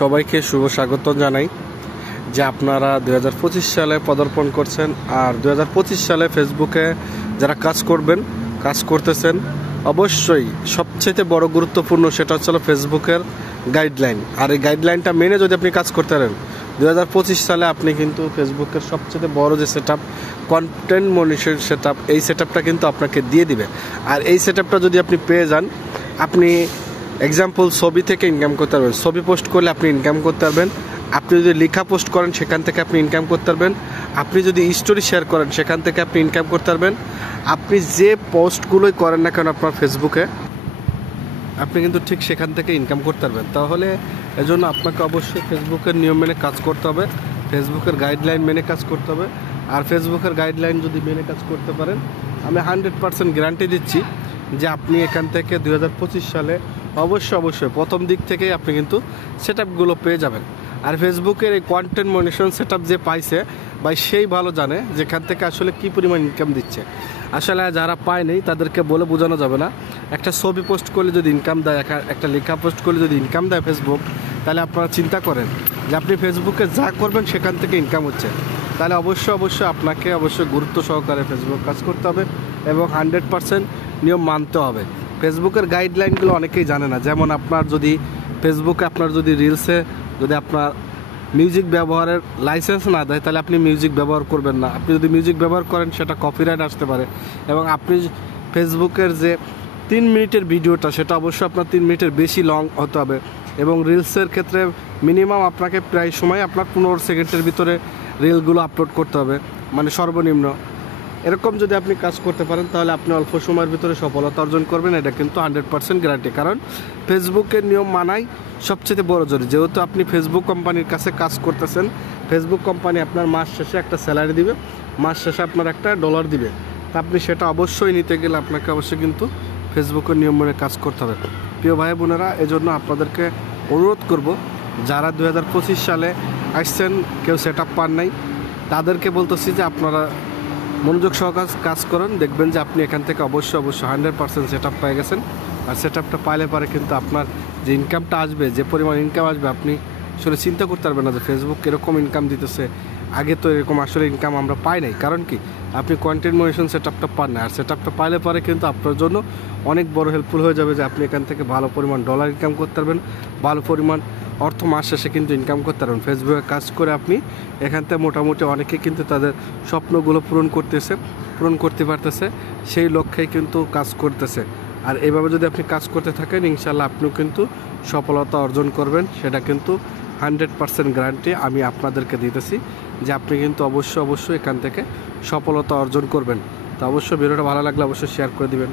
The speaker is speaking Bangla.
সবাইকে শুভ স্বাগত জানাই যে আপনারা 2025 সালে পদার্পণ করছেন। আর 2025 সালে ফেসবুকে যারা কাজ করতেছেন, অবশ্যই সবচেয়ে বড় গুরুত্বপূর্ণ সেটা হচ্ছে ফেসবুকের গাইডলাইন। আর এই গাইডলাইনটা মেনে যদি আপনি কাজ করতে পারেন, 2025 সালে আপনি কিন্তু ফেসবুকের সবচেয়ে বড় যে set up, content monitoring set up, এই সেট আপটা কিন্তু আপনাকে দিয়ে দিবে। আর এই সেট আপটা যদি আপনি পেয়ে যান, আপনি এক্সাম্পল ছবি থেকে ইনকাম করতে পারবেন। ছবি পোস্ট করলে আপনি ইনকাম করতে পারবেন। আপনি যদি লেখা পোস্ট করেন সেখান থেকে আপনি ইনকাম করতে পারবেন। আপনি যদি স্টোরি শেয়ার করেন সেখান থেকে আপনি ইনকাম করতে পারবেন। আপনি যে পোস্টগুলোই করেন না কেন আপনার ফেসবুকে, আপনি কিন্তু ঠিক সেখান থেকে ইনকাম করতে পারবেন। তাহলে এজন্য আপনাকে অবশ্যই ফেসবুকের নিয়ম মেনে কাজ করতে হবে, ফেসবুকের গাইডলাইন মেনে কাজ করতে হবে। আর ফেসবুকের গাইডলাইন যদি মেনে কাজ করতে পারেন, আমি 100% গ্যারান্টি দিচ্ছি যে আপনি এখান থেকে 2025 সালে অবশ্যই প্রথম দিক থেকেই আপনি কিন্তু সেট আপগুলো পেয়ে যাবেন। আর ফেসবুকের এই কন্টেন্ট মনিটরিং সেট আপ যে পাইছে ভাই, সেই ভালো জানে যেখান থেকে আসলে কী পরিমাণ ইনকাম দিচ্ছে। আসলে যারা পায় নেই তাদেরকে বলে বোঝানো যাবে না। একটা ছবি পোস্ট করলে যদি ইনকাম দেয়, একটা লেখা পোস্ট করলে যদি ইনকাম দেয় ফেসবুক, তাহলে আপনারা চিন্তা করেন যে আপনি ফেসবুকে যা করবেন সেখান থেকে ইনকাম হচ্ছে। তাহলে অবশ্যই আপনাকে গুরুত্ব সহকারে ফেসবুক কাজ করতে হবে এবং 100% নিয়ম মানতে হবে। ফেসবুকের গাইডলাইনগুলো অনেকেই জানে না। যেমন আপনার যদি ফেসবুকে রিলসে যদি আপনার মিউজিক ব্যবহারের লাইসেন্স না দেয়, তাহলে আপনি মিউজিক ব্যবহার করবেন না। আপনি যদি মিউজিক ব্যবহার করেন সেটা কপিরাইট আসতে পারে। এবং আপনি ফেসবুকের যে 3 মিনিটের ভিডিওটা, সেটা অবশ্যই আপনার 3 মিনিটের বেশি লং হতে হবে। এবং রিলসের ক্ষেত্রে মিনিমাম আপনাকে প্রায় সময় আপনার 15 সেকেন্ডের ভিতরে রিলগুলো আপলোড করতে হবে, মানে সর্বনিম্ন। এরকম যদি আপনি কাজ করতে পারেন, তাহলে আপনি অল্প সময়ের ভিতরে সফলতা অর্জন করবেন। এটা কিন্তু 100% গ্যারান্টি। কারণ ফেসবুকের নিয়ম মানাই সবচেয়ে বড় জরুরি। যেহেতু আপনি ফেসবুক কোম্পানির কাছে কাজ করতেছেন, ফেসবুক কোম্পানি আপনার মাস শেষে একটা স্যালারি দিবে, মাস শেষে আপনার একটা ডলার দিবে। তা আপনি সেটা অবশ্যই নিতে গেলে আপনাকে অবশ্যই কিন্তু ফেসবুকের নিয়ম মেনে কাজ করতে হবে। প্রিয় ভাই বোনেরা, এজন্য আপনাদেরকে অনুরোধ করব, যারা 2025 সালে আসছেন, কেউ সেট আপ পান নাই, তাদেরকে বলতেছি যে আপনারা মনোযোগ সহকারে কাজ করেন। দেখবেন যে আপনি এখান থেকে অবশ্যই 100% সেট আপ পেয়ে গেছেন। আর সেট আপটা পাইলে পরে কিন্তু আপনার যে ইনকামটা আসবে, যে পরিমাণ ইনকাম আসবে, আপনি আসলে চিন্তা করতে পারবেন না যে ফেসবুক এরকম ইনকাম দিতেছে। আগে তো এরকম আসলে ইনকাম আমরা পাই নাই। কারণ কি, আপনি কন্টেন্ট মনিটরিং সেট আপটা পান না। আর সেট আপটা পাইলে পরে কিন্তু আপনার জন্য অনেক বড় হেল্পফুল হয়ে যাবে যে আপনি এখান থেকে ভালো পরিমাণ ডলার ইনকাম করতে পারবেন, ভালো পরিমাণ অর্থ মাস শেষে কিন্তু ইনকাম করতে পারবেন। ফেসবুকে কাজ করে আপনি এখান থেকে মোটামুটি অনেকে কিন্তু তাদের স্বপ্নগুলো পূরণ করতে পারতেছে, সেই লক্ষ্যেই কিন্তু কাজ করতেছে। আর এইভাবে যদি আপনি কাজ করতে থাকেন, ইনশাল্লাহ আপনিও কিন্তু সফলতা অর্জন করবেন। সেটা কিন্তু 100% গ্যারান্টি আমি আপনাদেরকে দিতেছি যে আপনি কিন্তু অবশ্যই এখান থেকে সফলতা অর্জন করবেন। তো অবশ্যই ভিডিওটা ভালো লাগলে অবশ্যই শেয়ার করে দিবেন।